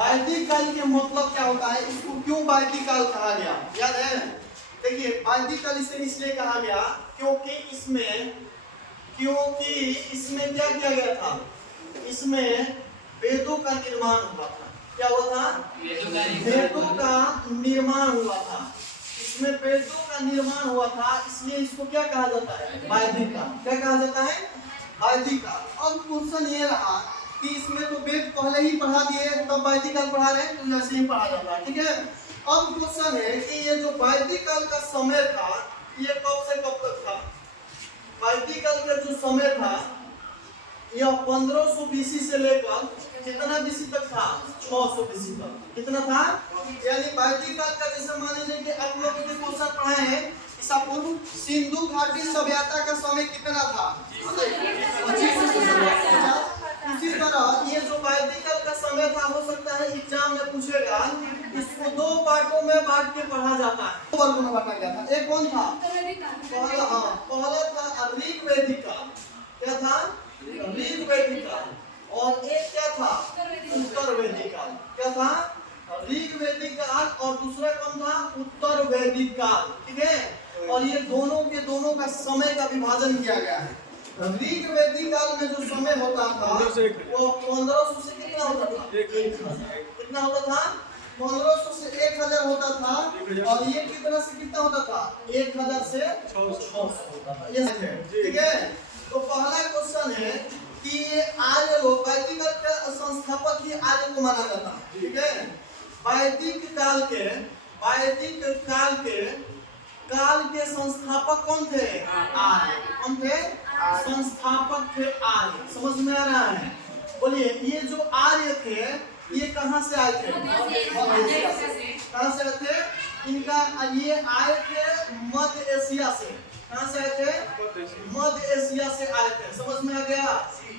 वैदिक काल के मतलब क्या होता है, इसको क्यों वैदिक काल कहा गया, याद है? देखिए वैदिक काल इसे इसलिए कहा गया क्योंकि इसमें क्या किया गया था, इसमें वेदों का निर्माण हुआ था। क्या हुआ था? वेदों का निर्माण हुआ था। इसमें वेदों का निर्माण हुआ था, इसलिए इसको क्या कहा जाता है? वैदिक काल। क्या कहा जाता है? वैदिक काल। अब क्वेश्चन ये रहा कि इसमें तो वेद पहले ही पढ़ा दिए, तब वैदिक काल पढ़ा रहे हैं, तो ऐसे ही पढ़ा जाता है, ठीक है। अब क्वेश्चन है कि ये जो वैदिक काल का समय था, ये कब से कब तक था? वैदिक काल का जो समय था यह 1500 बीसी से लेकर कितना बीसी तक था? 600 बीसी तक। कितना था? यानी वैदिक काल का, जैसे मान लीजिए कि आप लोग के क्वेश्चन पढ़े हैं ईसा पूर्व सिंधु घाटी सभ्यता का समय कितना था? 2550। इसी तरह ये जो वैदिक काल का समय था, हो सकता है एग्जाम में पूछेगा, इसको दो पार्टों में बांट के पढ़ा जाता है। दो वर्गों में बांटा गया था। एक कौन था? पहला था ऋग्वैदिक काल। क्या था? ऋग्वैदिक काल। और एक क्या था? उत्तर वैदिक काल। क्या था? ऋग्वैदिक काल और दूसरा कौन था? उत्तर वैदिक काल, ठीक है। और ये दोनों का समय का विभाजन किया गया है। ऋग्वैदिक काल में जो समय होता था वो 1500 से कितना होता था? 1000। कितना होता था? 1500 से 1000 होता था। और ये कितना से कितना होता था? 1000 से 600 होता था। ये ठीक है। तो पहला क्वेश्चन है कि ये आर्य लोग, वैदिक काल के संस्थापक ही आर्य को माना जाता है, ठीक है। वैदिक काल के संस्थापक कौन थे? आर्य। कौन थे? संस्थापक थे आर्य। समझ में आ रहा है? बोलिए, ये जो आर्य थे ये कहाँ से आए थे? कहाँ से आए थे? इनका ये आए थे मध्य एशिया से। कहाँ से आए थे? मध्य एशिया से आए थे। समझ में आ गया?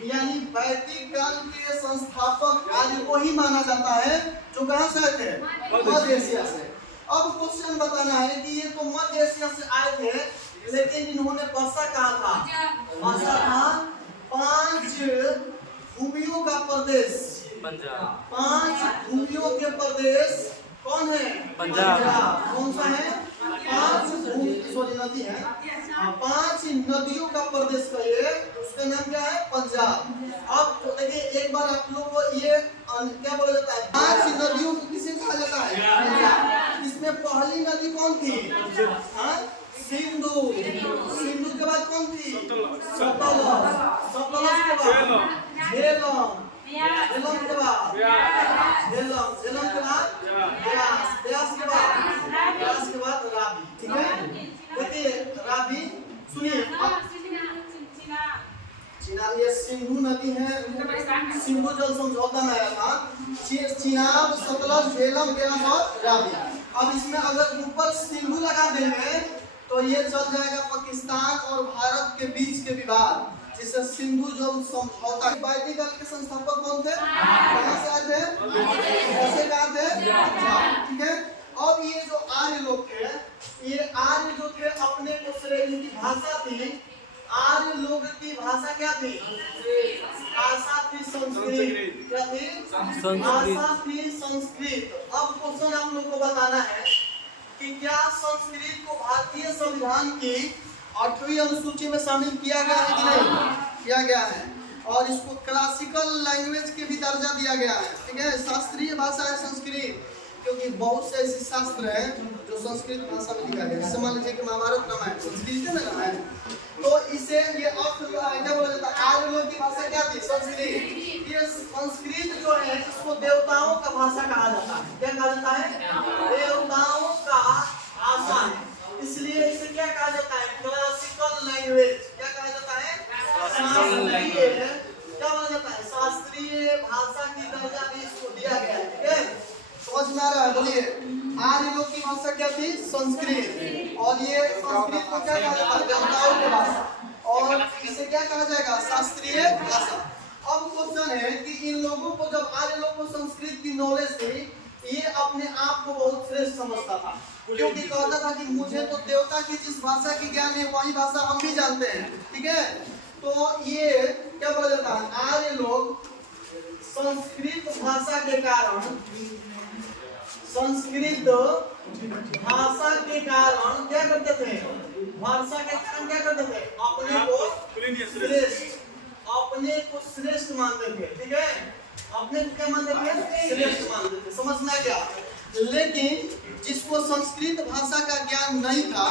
यानी वैदिक काल के संस्थापक आर्य को ही माना जाता है, जो कहाँ से आए थे? मध्य एशिया से। अब क्वेश्चन बताना है कि ये तो मध्य एशिया से आए थे, लेकिन इन्होंने बसा कहाँ था? बसा था 5 भूमियों का प्रदेश। 5 भूमियों के प्रदेश कौन है? पंजाब। कौन सा है? 5 नदी है। 5 नदियों का प्रदेश का ये, उसका नाम क्या है? पंजाब। अब देखिए एक बार आप लोग को ये क्या बोला जाता है? 5 नदियों को किसे कहा जाता है? इसमें पहली नदी कौन थी? सिंधु। सिंधु के बाद कौन थी? सतलज। सतलज के बाद झेलम। झेलम के बाद झेलम के बाद ब्यास। ब्यास के बाद रावी, ठीक है। देखिए रावी, सुनिए, चिनाब ये सिंधु नदी है। सिंधु जल समझौता में आया था। चिनाब, सतलज, झेलम, ब्यास और रावी। अब इसमें अगर ऊपर सिंधु लगा देंगे तो ये चल जाएगा पाकिस्तान और भारत के बीच के विवाद, जिसे सिंधु जल समझौता। वैदिक काल के संस्थापक कौन थे? कहाँ से आए थे? कैसे कहा थे? ठीक है। अब ये जो आर्य लोग थे, ये आर्य जो थे अपने को से इनकी भाषा थी, आर्य लोग की भाषा क्या थी? भाषा थी संस्कृत। क्या थी? भाषा थी संस्कृत। अब क्वेश्चन आप लोग को बताना है कि क्या संस्कृत को भारतीय संविधान की 8वीं अनुसूची में शामिल किया गया है कि नहीं? किया गया है। और इसको क्लासिकल लैंग्वेज के भी दर्जा दिया गया है, ठीक है। शास्त्रीय भाषा है संस्कृत, क्योंकि बहुत से ऐसे शास्त्र हैं जो संस्कृत भाषा में लिखा गया है। जैसे मान लीजिए कि महाभारत रामायण संस्कृत में रहा है, तो इसे ये क्या बोला जाता है? आर्य लोग की भाषा क्या थी? संस्कृत। ये संस्कृत जो है इसको देवताओं का भाषा कहा जाता है। क्या कहा जाता है? देवताओं का भाषा है, इसलिए इसे क्या कहा जाता है? Classical language. क्या कहा जाता है? शास्त्रीय। क्या बोला जाता है? शास्त्रीय भाषा की दर्जा भी इसको दिया गया है, ठीक है। समझ में आ रहा है? बोलिए, आर्य लोग की भाषा क्या थी? संस्कृत। और ये संस्कृत को क्या कहा जाता है? देवताओं की भाषा। और इसे क्या कहा जाएगा? शास्त्रीय भाषा। अब क्वेश्चन है कि इन लोगों को, जब आर्य लोग को संस्कृत की नॉलेज थी, ये अपने आप को बहुत श्रेष्ठ समझता था, क्योंकि कहता था कि मुझे तो देवता की जिस भाषा की ज्ञान है वही भाषा हम भी जानते हैं, ठीक है। तो ये क्या बोला जाता है? आर्य लोग संस्कृत भाषा के कारण क्या करते थे? भाषा के कारण क्या करते थे? अपने को श्रेष्ठ मानते थे। ठीक है, अपने को क्या मानते थे? श्रेष्ठ मानते थे। समझ में आ गया? लेकिन जिसको संस्कृत भाषा का ज्ञान नहीं था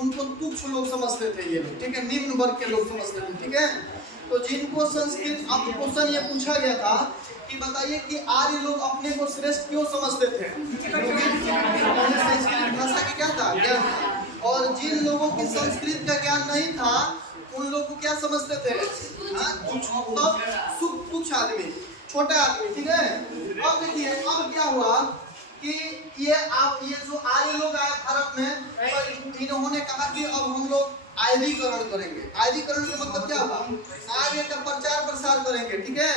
उनको तुच्छ लोग समझते थे ये लोग। ठीक है, निम्न वर्ग के लोग समझते थे। ठीक है, तो जिनको संस्कृत, अब क्वेश्चन ये पूछा गया था कि बताइए कि आर्य लोग अपने को श्रेष्ठ क्यों समझते थे? संस्कृत भाषा का क्या था? ज्ञान था। और जिन लोगों की संस्कृत का ज्ञान नहीं था उन लोग को क्या समझते थे? तुच्छ आदमी, छोटा आदमी। ठीक है, अब देखिए अब क्या हुआ कि ये जो आर्य लोग आए भारत में, इन्होंने कहा कि अब हम लोग आर्यीकरण करेंगे। आर्यीकरण का मतलब क्या हुआ? आर्य का प्रचार प्रसार करेंगे। ठीक है,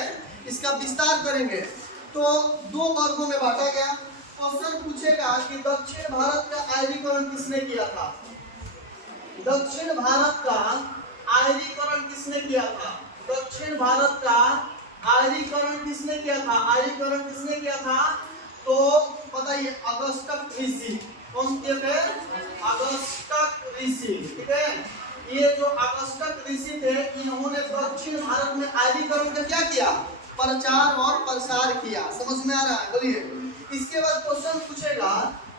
इसका विस्तार करेंगे। तो दो वर्गों में बांटा गया। क्वेश्चन पूछेगा कि दक्षिण भारत का आर्यीकरण किसने किया था? दक्षिण भारत का आर्यीकरण किसने किया था? दक्षिण भारत का आर्यीकरण किसने किया था? आर्यीकरण किसने किया था? तो बताइए, अगस्टक ऋषि। कौन थे? अगस्टक ऋषि। ठीक है, ये जो अगस्टक ऋषि थे इन्होंने दक्षिण भारत में आर्यीकरण का क्या किया? प्रचार और प्रसार किया। समझ में आ रहा है? बोलिए। इसके बाद क्वेश्चन पूछेगा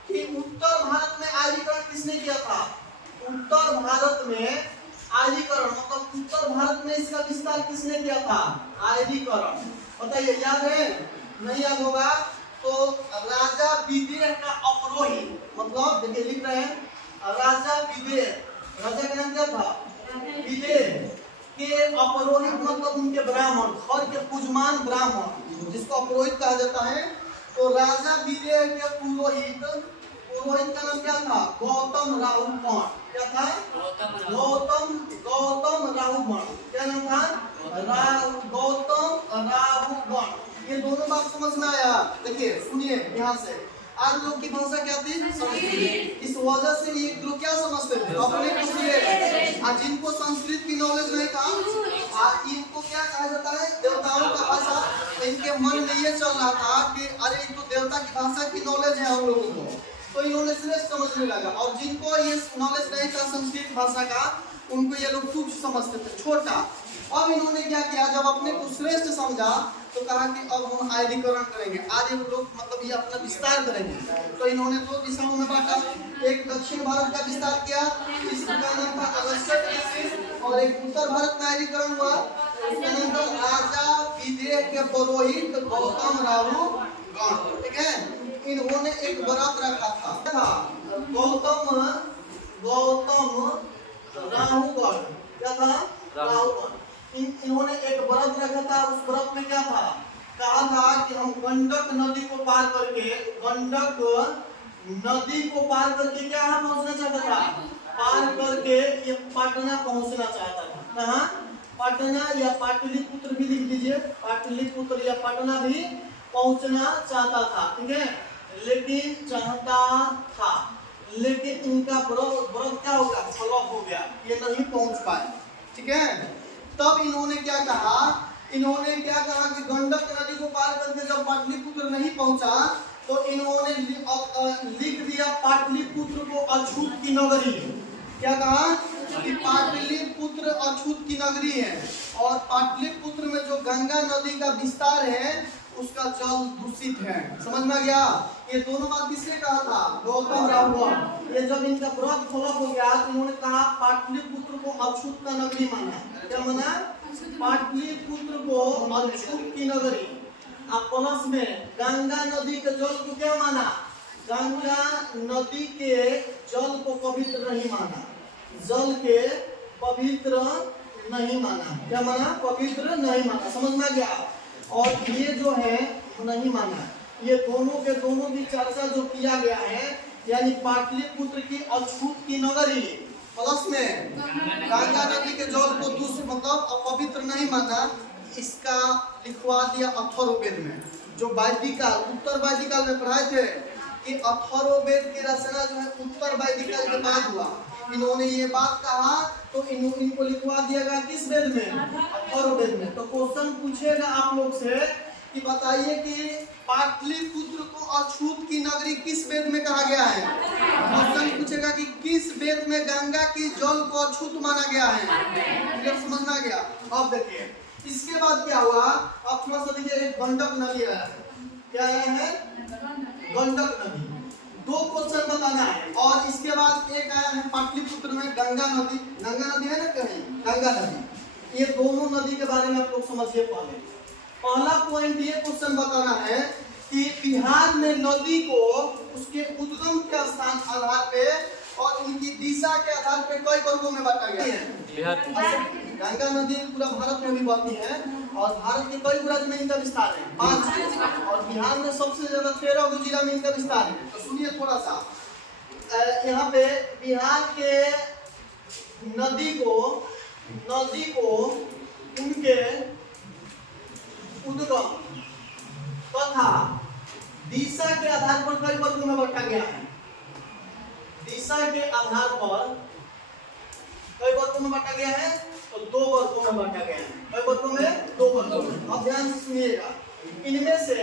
कि उत्तर भारत में आर्यीकरण किसने किया था? उत्तर भारत में आर्यीकरण मतलब उत्तर भारत में इसका विस्तार किसने किया था? आर्यीकरण। बताइए, याद है? नहीं याद होगा तो राजा विदेह का अपरोही, मतलब देखिए लिख रहे हैं राजा विदेह। राजा का नाम क्या था? विदेह के अपरोहित मतलब उनके ब्राह्मण, घर के पूजमान ब्राह्मण जिसको अपरोहित कहा जाता है। तो राजा विदेह के पुरोहित का नाम क्या था? गौतम राहुगण। क्या था? गौतम राहुगण। क्या नाम था? गौतम राहुगण। ये दोनों बात समझ में आया? देखिए सुनिए यहाँ से। आज लोग की भाषा क्या थी? संस्कृत। इस वजह से ये लोग क्या समझते थे? अपने को श्रेष्ठ। आज जिनको संस्कृत की नॉलेज नहीं था इनको क्या कहा जाता है? देवताओं का भाषा। इनके मन में ये चल रहा था कि अरे तो देवता की भाषा की नॉलेज है हम लोगों को, तो इन्होंने श्रेष्ठ समझने लगा। और जिनको ये नॉलेज नहीं था संस्कृत भाषा का उनको ये लोग तुच्छ समझते थे, छोटा। अब इन्होंने क्या किया? जब अपने को श्रेष्ठ समझा तो कहा कि अब हम आर्यीकरण करेंगे। आर्य लोग मतलब ये अपना विस्तार करेंगे। तो इन्होंने दो दिशाओं में बांटा। एक दक्षिण भारत का विस्तार किया, इसका नाम था अगस्टक ऋषि। और एक उत्तर भारत में आर्यीकरण हुआ, इसका नाम था राजा विदेह के पुरोहित गौतम राहुगण। ठीक है, इन्होंने एक व्रत रखा था गौतम राहुगण। क्या था? राहुगण। इन्होंने एक व्रत रखा था। उस व्रत में क्या था? कहा था कि हम गंडक नदी को पार करके क्या पहुंचना चाहता था? पार करके ये पटना पहुंचना चाहता था। कहाँ? पटना या पाटलिपुत्र भी लिख लीजिए। पाटलिपुत्र या पटना भी पहुंचना चाहता था। ठीक है, लेकिन इनका व्रत क्या होगा? फ्लॉप हो गया, ये नहीं पहुंच पाए। ठीक है, तब इन्होंने क्या कहा कि गंडक नदी को पार करके जब पाटलिपुत्र नहीं पहुंचा तो इन्होंने लिख दिया पाटलिपुत्र को अछूत की नगरी। क्या कहा? कि पाटलिपुत्र अछूत की नगरी है। और पाटलिपुत्र में जो गंगा नदी का विस्तार है उसका जल दूषित है। समझ में आ गया? ये दोनों बात किसने कहा था? गौतम राहुगण। ये जब इनका व्रत फ्लॉप हो गया तो इन्होंने कहा पाटलिपुत्र को अछूत का नगरी माना। क्या माना? पाटलिपुत्र को अछूत की नगरी। अब प्लस में गंगा नदी के जल को क्या माना? गंगा नदी के जल को पवित्र नहीं माना। जल के पवित्र नहीं माना। क्या माना? पवित्र नहीं माना। समझ में आ गया? और ये जो है नहीं माना। ये दोनों के दोनों की चर्चा जो किया गया है, यानी पाटलिपुत्र की अछूत की नगरी प्लस में गंगा नदी के जल को दूषित मतलब अपवित्र नहीं माना, इसका लिखवा दिया अथर्ववेद में। जो वैदिक काल उत्तर वैदिक काल में पढ़ाए थे कि अथर्ववेद की रचना जो है उत्तर वैदिक काल के बाद हुआ। इन्होंने ये बात कहा तो इनको लिखवा दिया गया किस वेद में? अथर्ववेद में। तो क्वेश्चन पूछेगा आप लोग से कि बताइए कि पाटलिपुत्र को अछूत की नगरी किस वेद में कहा गया है? क्वेश्चन पूछेगा कि किस वेद में गंगा की जल को अछूत माना गया है? ये समझ में आ गया। अब देखिए इसके बाद क्या हुआ, अब थोड़ा सा देखिए, एक गंडक नदी है। क्या है? गंडक नदी। 2 क्वेश्चन बताना है। और इसके बाद एक आया है पाटलिपुत्र में गंगा नदी। गंगा नदी है ना कहीं, गंगा नदी। ये दोनों नदी के बारे में आप लोग समझिए। पहला पॉइंट ये क्वेश्चन बताना है कि बिहार में नदी को उसके उद्गम के स्थान आधार पे और उनकी दिशा के आधार पे कई वर्गों में बांटा गया है। गंगा नदी पूरा भारत में भी बहती है और भारत के कई राज्य में इनका विस्तार है 5, और बिहार में सबसे ज्यादा 13 जिला में इनका विस्तार है। तो सुनिए थोड़ा सा, यहाँ पे बिहार के नदी को उनके उद्गम तथा दिशा के आधार पर कई वर्गों में बांटा गया है। दिशा के आधार पर कई वर्गों में बांटा गया है, तो 2 वर्गों में बांटा गया है। कई वर्गों में? 2 वर्गों में। अब ध्यान से सुनिएगा, इनमें से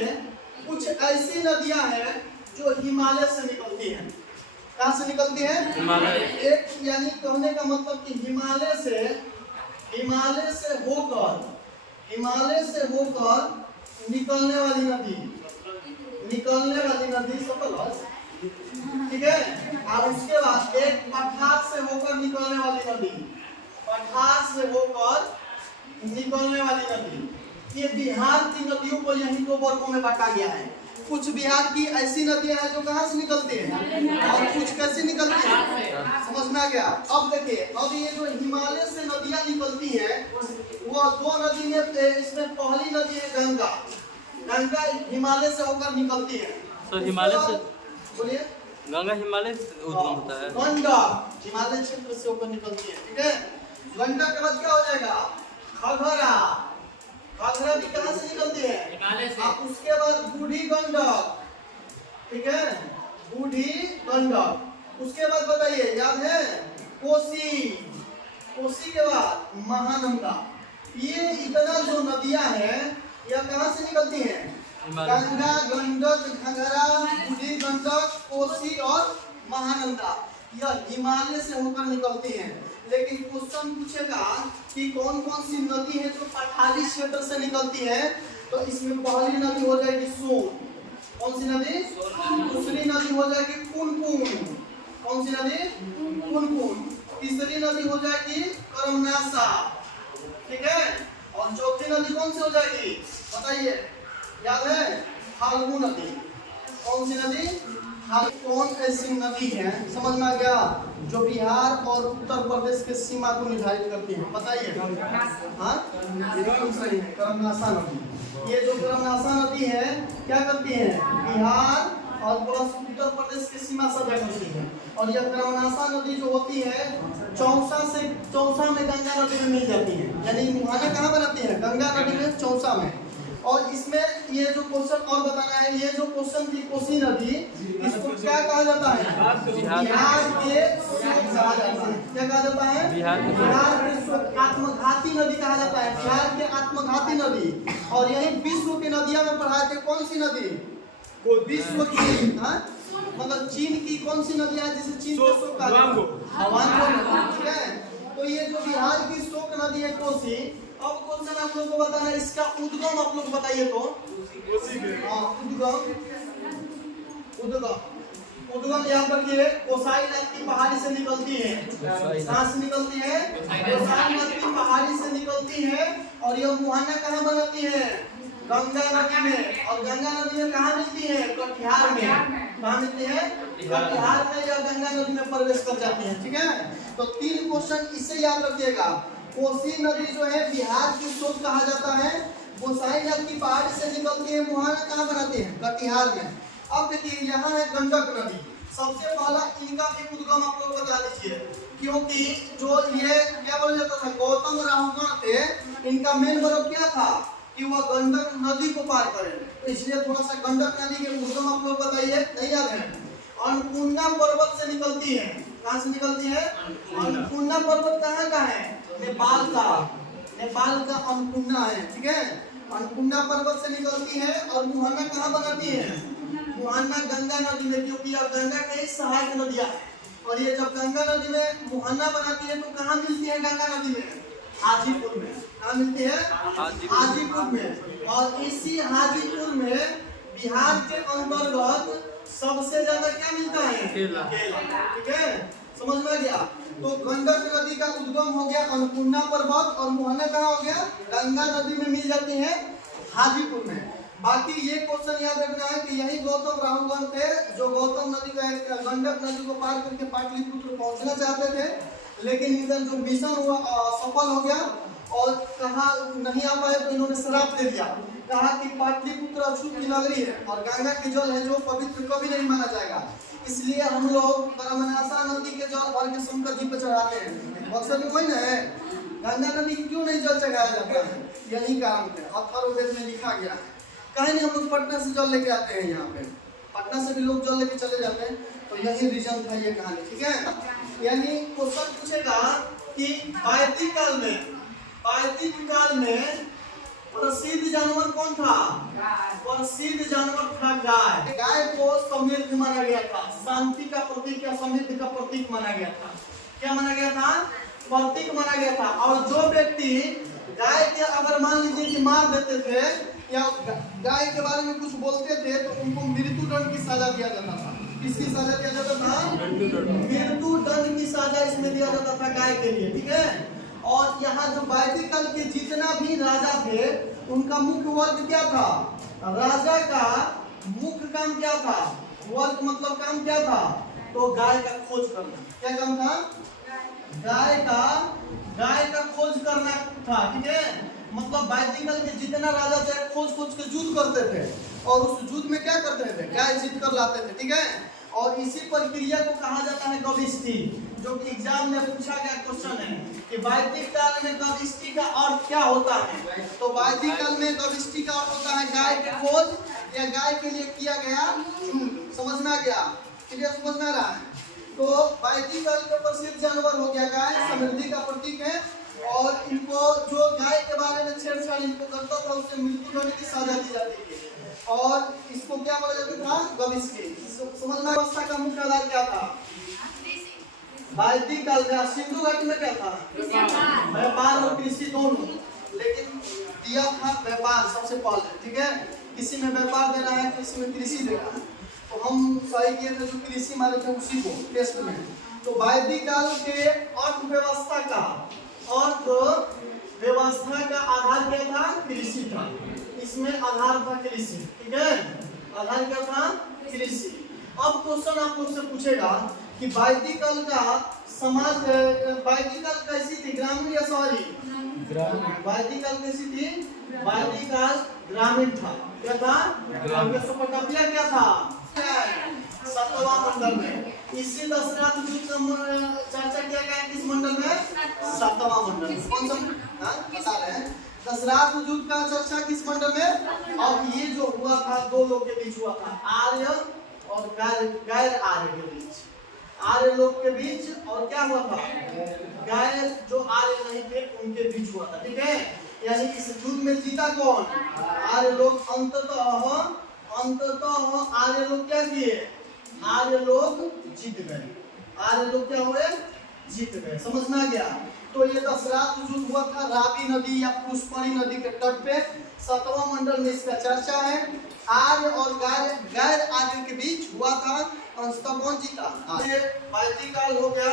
कुछ ऐसी नदियां हैं जो हिमालय से निकलती हैं। कहाँ से निकलती है? हिमालय। एक यानी कहने का मतलब कि हिमालय से होकर निकलने वाली नदी सतलज, ठीक है। और उसके बाद एक पठार से होकर निकलने वाली नदी। ये बिहार की नदियों को यही 2 वर्गों में बांटा गया है। कुछ बिहार की ऐसी नदियां हैं जो कहाँ से निकलती हैं और कुछ कैसे निकलती हैं, समझ में आ गया। अब देखिए, अब ये जो हिमालय से नदियां निकलती हैं वो 2 नदी में, इसमें पहली नदी है गंगा हिमालय से होकर निकलती है। तो हिमालय से बोलिए, गंगा हिमालय से उद्गम होता है। गंगा हिमालय क्षेत्र से होकर निकलती है, ठीक है। गंगा के बाद क्या हो जाएगा? घघरा भी कहाँ से निकलती है? हिमालय से। उसके बाद बूढ़ी गंडक, ठीक है, बूढ़ी गंडक। उसके बाद बताइए, याद है? कोसी के बाद महानंदा। ये इतना जो नदियां हैं यह कहाँ से निकलती हैं? गंगा, गंडक, घघरा, बूढ़ी गंडक, कोसी और महानंदा, यह हिमालय से होकर निकलती हैं। लेकिन क्वेश्चन पूछेगा कि कौन कौन सी नदी है जो पठारी क्षेत्र से निकलती है। तो इसमें पहली नदी हो जाएगी सोन। कौन सी नदी? दूसरी नदी हो जाएगी पुनपुन। कौन सी नदी? पुनपुन। तीसरी नदी हो जाएगी करमनासा, ठीक है। और चौथी नदी कौन सी हो जाएगी बताइए, याद है? फाल्गु नदी। कौन सी नदी? कौन ऐसी नदी है, समझ में आ गया, जो बिहार और उत्तर प्रदेश के सीमा को निर्धारित करती है? बताइए। हाँ, एकदम सही है, करमनासा नदी। ये जो करमनासा नदी है क्या करती है? बिहार और प्लस उत्तर प्रदेश की सीमा साझा करती है। और यह करमनासा नदी जो होती है चौसा में गंगा नदी में मिल जाती है। यानी मुहाना कहाँ बनाती है? गंगा नदी में, चौसा में। और इसमें ये जो क्वेश्चन और बताना है, ये जो क्वेश्चन थी कोसी नदी, इसको क्या कहा जाता है? बिहार के कहा जाता है। क्या कहा जाता है? बिहार के आत्मघाती नदी कहा जाता है। बिहार के आत्मघाती नदी। और यही विश्व की नदियों में पढ़ा के कौन सी नदी? विश्व की, मतलब चीन की कौन सी नदी है जिसे चीन का शोक कहा जाता है? ठीक है। तो ये जो बिहार की शोक नदी है कोसी। अब क्वेश्चन आप लोगों को बताना है, इसका उद्गम आप लोग बताइए। तो उद्गम यहाँ पर ये कोसाई नदी की पहाड़ी से निकलती है। कहाँ से निकलती है? कोसाई नदी की पहाड़ी से निकलती है। और यह मुहाना कहाँ बनाती है? गंगा नदी में। और गंगा नदी में कहाँ मिलती है? कटिहार में। कहाँ मिलती है? कटिहार में यह गंगा नदी में प्रवेश कर जाती है, ठीक है। तो 3 क्वेश्चन इससे याद रखिएगा। कोसी नदी जो है बिहार की शोक कहा जाता है। कोसाई नदी की पहाड़ी से निकलती है, मुहाना कहाँ बनाती है? कटिहार में। अब देखिए यहाँ है गंडक नदी। सबसे पहला इनका भी उद्गम आप लोग बता दीजिए, क्योंकि जो ये क्या बोला जाता था, गौतम राहुगण थे, इनका मेन वर्क क्या था कि वह गंडक नदी को पार करें। तो इसलिए थोड़ा सा गंडक नदी के उद्गम आप लोग बताइए, नहीं याद है? अन्नपूर्णा पर्वत से निकलती है। कहाँ से निकलती है? अन्नपूर्णा पर्वत कहाँ का है? नेपाल का अन्नपूर्णा है, ठीक है। अन्नपूर्णा पर्वत से निकलती है और मुहाना कहाँ बनाती है? मुहाना गंगा नदी में, क्योंकि अब गंगा के ही सहायक नदियाँ हैं। और ये जब गंगा नदी में मुहाना बनाती है तो कहाँ मिलती है गंगा नदी में? हाजीपुर में। कहाँ मिलती है? हाजीपुर में। और इसी हाजीपुर में बिहार के अंतर्गत सबसे ज्यादा क्या मिलता है? केला। ठीक है, समझ में आ गया? तो गंडक नदी का उद्गम हो गया अन्नपूर्णा पर्वत और मुहाना कहाँ हो गया? गंगा नदी में मिल जाती है हाजीपुर में। बाकी ये क्वेश्चन याद रखना है कि यही गौतम राहुल थे जो गौतम नदी का गंडक नदी को पार करके पाटलिपुत्र पहुंचना चाहते थे, लेकिन इनका जो मिशन हुआ सफल हो गया और कहा नहीं आ पाए तो इन्होंने श्राप दे दिया, कहा कि पाटलिपुत्र अछूत की नगरी है और गंगा की जल है जो पवित्र कभी नहीं माना जाएगा, इसलिए हम लोग ब्रह्मनाशा नदी के जल भर के शंकर जी पर चढ़ाते हैं। मकसद वही ना है, गंगा नदी की क्यों नहीं जल चढ़ाया जाता है? यही कारण है, अथर्ववेद में लिखा गया है। कहीं नहीं हम लोग पटना से जल लेके आते हैं, यहाँ पे पटना से भी लोग जल लेके चले जाते हैं, तो यही रीजन था ये कहानी। ठीक है, यानी क्वेश्चन पूछेगा कि वैदिक काल में प्रसिद्ध जानवर कौन था? प्रसिद्ध जानवर था गाय। गाय को समृद्ध माना गया था, शांति का प्रतीक या समृद्धि का प्रतीक माना गया था। क्या माना गया था? प्रतीक माना गया था। और जो व्यक्ति गाय के अगर मान लीजिए कि मार देते थे या गाय के बारे में कुछ बोलते थे तो उनको मृत्युदंड की सजा दिया जाता था। किसकी सजा दिया जाता था? मृत्युदंड की सजा इसमें दिया जाता था गाय के लिए। ठीक है, और यहाँ जो वैदिक काल के जितना भी राजा थे उनका मुख्य वर्ग क्या था? राजा का मुख्य काम क्या था? वर्ग मतलब काम क्या था? तो गाय का खोज करना। क्या काम था? गाय का खोज करना था। ठीक है, मतलब वैदिक काल के जितना राजा थे खोज के युद्ध करते थे और उस युद्ध में क्या करते थे? गाय जीत कर लाते थे। ठीक है, और इसी प्रक्रिया को कहा जाता है गविष्टि, जो कि एग्जाम में पूछा गया क्वेश्चन है कि वैदिक काल में गविष्टि का अर्थ क्या होता है? तो वैदिक काल में गविष्टि का अर्थ होता है गाय के खोज या गाय के लिए किया गया युद्ध। समझ में आ गया? क्लियर समझ में आ रहा है? तो वैदिक काल का प्रसिद्ध जानवर हो गया गाय, समृद्धि का प्रतीक है। और इनको जो गाय के बारे में छेड़छाड़ इनको करता था उससे मृत्युदंड की सजा दी जाती थी और इसको क्या बोला जाता था? गविष्टि। समझ में? व्यवस्था का मुख्य आधार क्या था? वैदिक काल में सिंधु घाटी में क्या था? व्यापार और कृषि दोनों, लेकिन दिया था व्यापार सबसे पहले। ठीक है, किसी में व्यापार देना है, किसी में कृषि देना है, तो हम सही किए थे जो कृषि मारे थे उसी को टेस्ट में। तो वैदिक काल के अर्थव्यवस्था का आधार क्या था? कृषि था। इसमें आधार था कृषि। ठीक है, आधार क्या था? कृषि। अब क्वेश्चन आप लोग से पूछेगा कि वैदिक काल का समाज, वैदिक काल कैसी थी? ग्रामीण या शहरी? वैदिक काल कैसी थी? वैदिक काल ग्रामीण था। क्या था? मेसोपोटामिया क्या था? सातवां मंडल में। इसी दशरथ युद्ध का चर्चा किया गया है किस मंडल में? सातवां मंडल। कौन सा? बता रहे हैं, दशरथ युद्ध का चर्चा किस मंडल में? अब ये जो हुआ था दो लोग के बीच हुआ था, आर्य और गैर आर्य के बीच। आर्य लोग के बीच और क्या हुआ था? गैर जो आर्य नहीं थे उनके बीच हुआ था। ठीक है, यानी इस युद्ध में जीता कौन? आर्य लोग। अंततः आर्य लोग क्या किए? आर्य लोग जीत गए। आर्य लोग क्या हुए? जीत गए। समझ में आ गया? तो ये दशरथ युद्ध हुआ था रावी नदी या पुष्करी नदी के तट पे। सातवां मंडल में इसका चर्चा है। आर्य और गैर आर्य के बीच हुआ था। अंततः कौन जीता? वैदिक काल हो गया।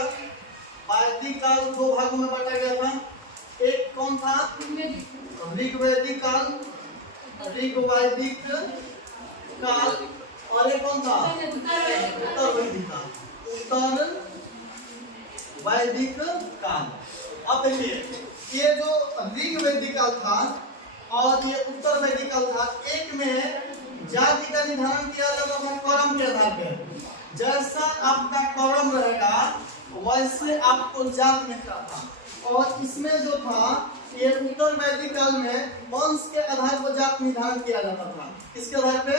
वैदिक काल दो भागों में बांटा गया था। एक कौन था? ऋग्वैदिक काल, ऋग्वैदिक काल, और एक कौन था? उत्तर वैदिक काल, उत्तर वैदिक काल। अब देखिए, ये जो ऋग्वैदिक काल था और ये उत्तर वैदिक काल था, एक में जाति का निर्धारण किया जाता था कर्म के आधार पर। जैसा आपका कर्म रहेगा वैसे आपको जात मिलता था। और इसमें जो था ये उत्तर वैदिक काल में वंश के आधार पर जात निर्धारण किया जाता था। किसके आधार पे?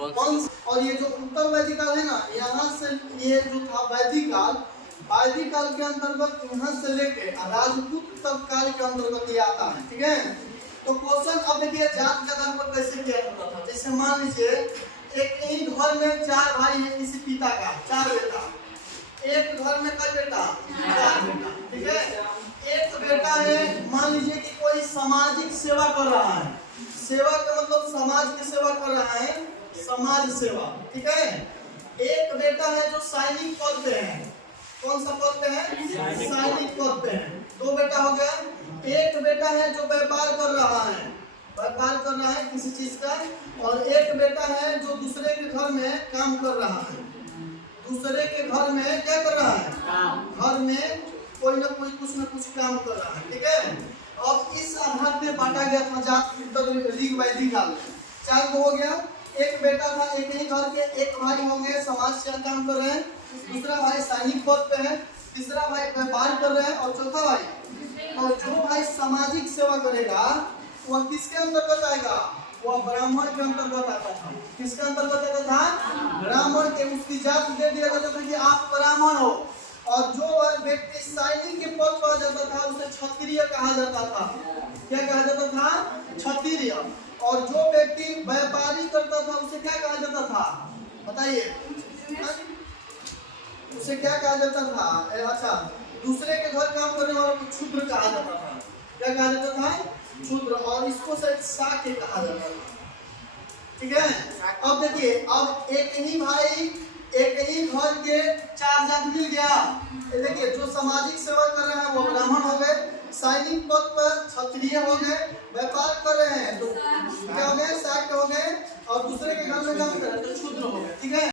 वंश। और ये जो उत्तर वैदिक काल है ना, यहाँ से ये जो था वैदिक काल, वैदिक काल के अंतर्गत यहाँ से लेके राजपूत तक काल के अंतर्गत ये आता है। ठीक है, तो क्वेश्चन अब देखिए जात के आधार पर कैसे किया जाता था। जैसे मान लीजिए एक ही घर में 4 भाई है, किसी पिता का 4 बेटा, एक घर में कई बेटा 4 बेटा, ठीक है। एक बेटा है, मान लीजिए कि कोई सामाजिक सेवा कर रहा है, सेवा का मतलब समाज की सेवा कर रहा है, समाज सेवा, ठीक है। एक बेटा है जो सैनिक पद पे है, कौन सा पद पे है, सैनिक पद पे है, 2 बेटा हो गया। एक बेटा है जो व्यापार कर रहा है, व्यापार कर रहा है किसी चीज का, और एक बेटा है जो दूसरे के घर में काम कर रहा है, दूसरे के घर में क्या कर रहा है, घर में कोई ना कोई कुछ ना कुछ काम कर रहा है, ठीक है। अब इस आधार पे बांटा गया था जात लीग बाय लीग हाल 4 को हो गया। एक बेटा था, एक ही घर के एक भाई हो गए समाज से काम कर रहे हैं, दूसरा भाई सैनिक पद पे है, तीसरा भाई व्यापार कर रहे हैं, और चौथा भाई, और जो भाई सामाजिक सेवा करेगा वह किसके अंतर्गत आएगा, वह ब्राह्मण के अंतर्गत आता था। किसके अंतर्गत आता था, ब्राह्मण के। उसकी जात दे दिया जाता था कि आप ब्राह्मण हो, और जो व्यक्ति सैनिक के पद पर जाता था उसे क्षत्रिय कहा जाता था। क्या कहा जाता था, क्षत्रिय। और जो व्यक्ति व्यापारी करता था उसे क्या कहा जाता था, बताइए, उसे क्या कहा जाता था, अच्छा, दूसरे के घर काम करने वालों को क्षुद्र कहा जाता था। क्या कहा जाता था, क्षुद्र, और इसको शाक्य कहा जाता था, ठीक है। अब देखिए, अब एक ही भाई एक ही घर के 4 जात मिल गया। देखिए, जो सामाजिक सेवा कर रहे हैं वो ब्राह्मण हो गए, सैनिक पद पर क्षत्रिय हो गए, व्यापार कर रहे हैं तो क्या हो गए, शाक्य हो गए, और दूसरे के घर में काम कर रहे हैं तो क्षुद्र हो गए, ठीक है।